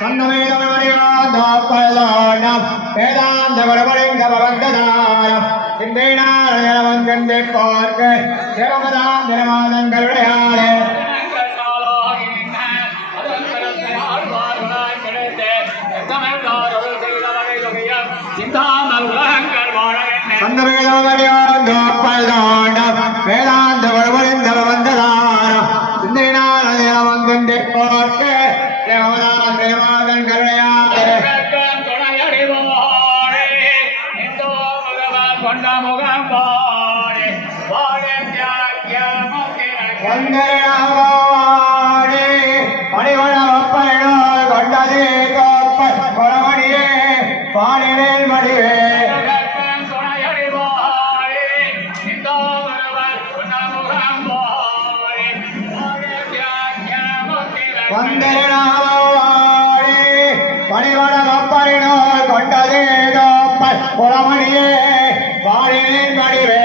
சன்னமேதமணியாந்தோப்பலோடம் வேதாந்த வரவழிந்த பவந்ததாரம் சிந்தையினாளவன் கண்டே போர்க்கு சிவமதாம் தினமாதங்களுடையாளே சன்னமேதமணியாந்தோப்பலோடம் வேதாந்த வரவழிந்த பவந்ததாரம் சிந்தையினாளவன் கண்டே போர்க்கு சிவமதாம் தினமாதங்களுடையாளே வந்தரனாவாடே மணிவளப்பயனோர் கொண்டதே கோப்ப கொரமணியே பாடினேல் மடிவே வந்தரனாவாடே மணிவளப்பயனோர் கொண்டதே கோப்ப கொரமணியே பாடினேல் மடிவே